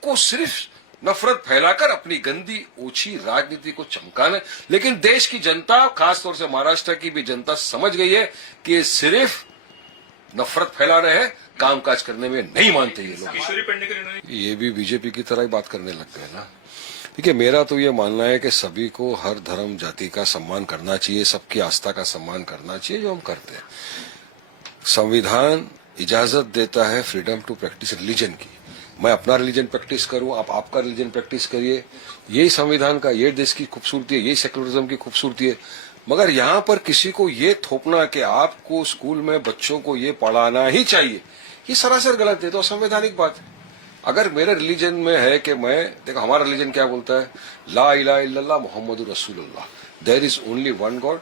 आपको सिर्फ नफरत फैलाकर अपनी गंदी ओछी राजनीति को चमकाना, लेकिन देश की जनता, खासतौर से महाराष्ट्र की भी जनता समझ गई है कि ये सिर्फ नफरत फैला रहे हैं, कामकाज करने में नहीं मानते ये लोग। ये भी बीजेपी की तरह ही बात करने लग गए ना। देखिए, मेरा तो ये मानना है कि सभी को हर धर्म जाति का सम्मान करना चाहिए, सबकी आस्था का सम्मान करना चाहिए, जो हम करते हैं। संविधान इजाजत देता है फ्रीडम टू प्रैक्टिस रिलीजन की। मैं अपना रिलीजन प्रैक्टिस करूं, आप आपका रिलीजन प्रैक्टिस करिए। यही संविधान का, ये देश की खूबसूरती है, यही सेक्युलरिज्म की खूबसूरती है। मगर यहाँ पर किसी को ये थोपना कि आपको स्कूल में बच्चों को ये पढ़ाना ही चाहिए, ये सरासर गलत है। तो संवैधानिक बात है। अगर मेरे रिलीजन में है कि मैं, देखो हमारा रिलीजन क्या बोलता है, ला इलाहा इल्लल्लाह मुहम्मदुर रसूलुल्लाह, there is only one God,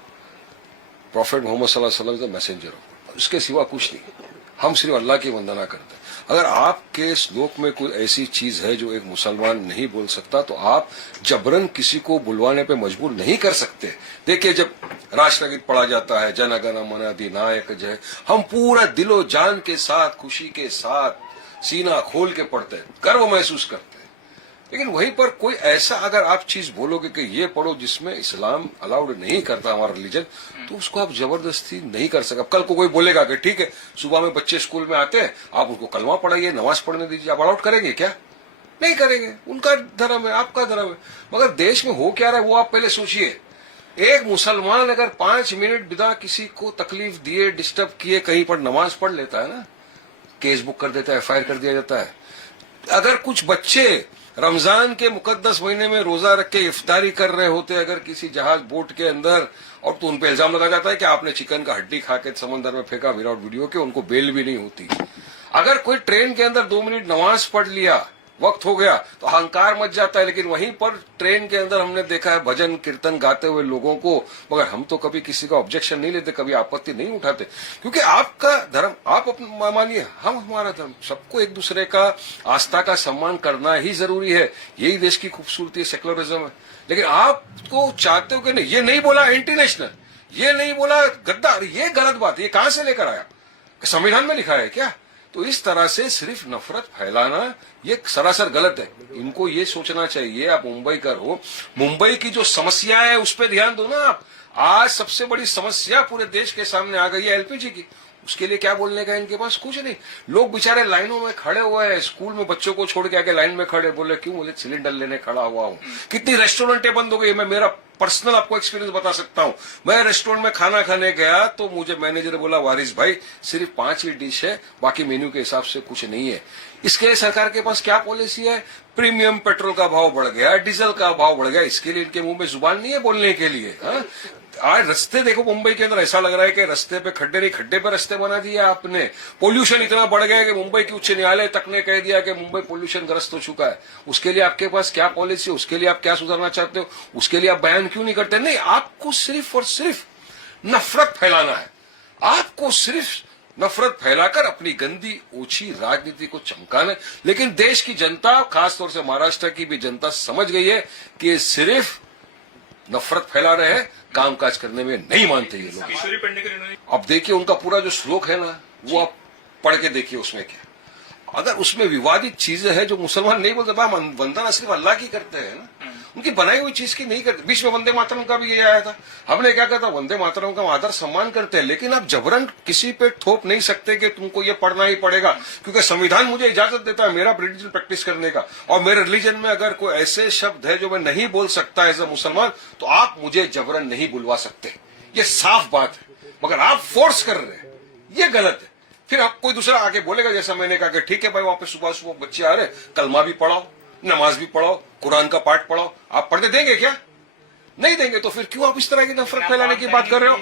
prophet Muhammad सल्लल्लाहु अलैहि वसल्लम इज द मैसेंजर ऑफ, उसके सिवा कुछ नहीं। हम सिर्फ अल्लाह की वंदना करते हैं। अगर आपके श्लोक में कोई ऐसी चीज है जो एक मुसलमान नहीं बोल सकता, तो आप जबरन किसी को बुलवाने पे मजबूर नहीं कर सकते। देखिए, जब राष्ट्रगीत पढ़ा जाता है, जन गण मन अधिनायक जय, हम पूरा दिलो जान के साथ, खुशी के साथ, सीना खोल के पढ़ते हैं, गर्व महसूस करते हैं। लेकिन वहीं पर कोई ऐसा अगर आप चीज बोलोगे कि ये पढ़ो जिसमें इस्लाम अलाउड नहीं करता हमारा रिलीजन, तो उसको आप जबरदस्ती नहीं कर सकते। कल को कोई बोलेगा कि ठीक है, सुबह में बच्चे स्कूल में आते हैं, आप उनको कलमा पढ़ाइए, नमाज पढ़ने दीजिए, आप अलाउड करेंगे क्या? नहीं करेंगे। उनका धर्म है, आपका धर्म है। मगर देश में हो क्या रहा है वो आप पहले सोचिए। एक मुसलमान अगर 5 मिनट बिना किसी को तकलीफ दिए, डिस्टर्ब किए कहीं पर नमाज पढ़ लेता है ना, केस बुक कर देता है, FIR कर दिया जाता है। अगर कुछ बच्चे रमजान के मुकद्दस महीने में रोजा रख के इफ्तारी कर रहे होते अगर किसी जहाज बोट के अंदर, और तो उन पे इल्जाम लगाया जाता है कि आपने चिकन का हड्डी खा के समंदर में फेंका विदाउट वीडियो के, उनको बेल भी नहीं होती। अगर कोई ट्रेन के अंदर 2 मिनट नमाज पढ़ लिया, वक्त हो गया, तो अहंकार मच जाता है। लेकिन वहीं पर ट्रेन के अंदर हमने देखा है भजन कीर्तन गाते हुए लोगों को, मगर हम तो कभी किसी का ऑब्जेक्शन नहीं लेते, कभी आपत्ति नहीं उठाते, क्योंकि आपका धर्म आप अपना मानिए, हम हमारा धर्म, सबको एक दूसरे का आस्था का सम्मान करना ही जरूरी है। यही देश की खूबसूरती है, सेक्युलरिज्म है। लेकिन आप तो चाहते हो कि नहीं, ये नहीं बोला एंटी नेशनल, ये नहीं बोला गद्दार, ये गलत बात है। ये कहां से लेकर आया? संविधान में लिखा है क्या? तो इस तरह से सिर्फ नफरत फैलाना ये सरासर गलत है। इनको ये सोचना चाहिए, आप मुंबई कर हो, मुंबई की जो समस्या है उस पर ध्यान दो ना आप। आज सबसे बड़ी समस्या पूरे देश के सामने आ गई है LPG की। उसके लिए क्या बोलने का इनके पास? कुछ नहीं। लोग बेचारे लाइनों में खड़े हुए हैं, स्कूल में बच्चों को छोड़ के आके लाइन में खड़े, बोले क्यों? बोले सिलेंडर लेने खड़ा हुआ हूं। कितनी रेस्टोरेंटें बंद हो गई। मैं मेरा पर्सनल आपको एक्सपीरियंस बता सकता हूं। मैं रेस्टोरेंट में खाना खाने गया तो मुझे मैनेजर बोला, वारिस भाई सिर्फ 5 ही डिश है, बाकी मेन्यू के हिसाब से कुछ नहीं है। इसके लिए सरकार के पास क्या पॉलिसी है? प्रीमियम पेट्रोल का भाव बढ़ गया, डीजल का भाव बढ़ गया, इसके लिए इनके मुंह में जुबान नहीं है बोलने के लिए। आज रास्ते देखो मुंबई के अंदर, ऐसा लग रहा है कि रास्ते पे खड्डे नहीं, खड्डे पे रास्ते बना दिया आपने। पोल्यूशन इतना बढ़ गया कि मुंबई की उच्च न्यायालय तक ने कह दिया कि मुंबई पोल्यूशन ग्रस्त हो चुका है। उसके लिए आपके पास क्या पॉलिसी है? उसके लिए आप क्या सुधारना चाहते हो? उसके लिए आप बयान क्यों नहीं करते? नहीं, आपको सिर्फ और सिर्फ नफरत फैलाना है। आपको सिर्फ नफरत फैलाकर अपनी गंदी ओछी राजनीति को चमकाना। लेकिन देश की जनता, खासतौर से महाराष्ट्र की भी जनता समझ गई है कि सिर्फ नफरत फैला रहे हैं, कामकाज करने में नहीं मानते ये लोग। अब देखिए उनका पूरा जो श्लोक है ना, वो आप पढ़ के देखिए उसमें क्या। अगर उसमें विवादित चीजें हैं जो मुसलमान नहीं बोलते, वंदना सिर्फ अल्लाह की करते हैं ना, उनकी बनाई हुई चीज की नहीं करते। बीच में वंदे मातरम का भी ये आया था, हमने क्या कहा था, वंदे मातरम का आदर सम्मान करते हैं, लेकिन आप जबरन किसी पे थोप नहीं सकते कि तुमको ये पढ़ना ही पड़ेगा, क्योंकि संविधान मुझे इजाजत देता है मेरा रिलीजन प्रैक्टिस करने का, और मेरे रिलीजन में अगर कोई ऐसे शब्द है जो मैं नहीं बोल सकता एज अ मुसलमान, तो आप मुझे जबरन नहीं बुलवा सकते। ये साफ बात है। मगर आप फोर्स कर रहे हैं, ये गलत है। फिर आप कोई दूसरा आके बोलेगा, जैसा मैंने कहा कि ठीक है भाई, वहां पे सुबह सुबह बच्चे आ रहे, कलमा भी पढ़ाओ, नमाज भी पढ़ाओ, कुरान का पाठ पढ़ाओ। आप पढ़ने देंगे क्या? नहीं देंगे। तो फिर क्यों आप इस तरह की नफरत फैलाने की बात कर रहे हो?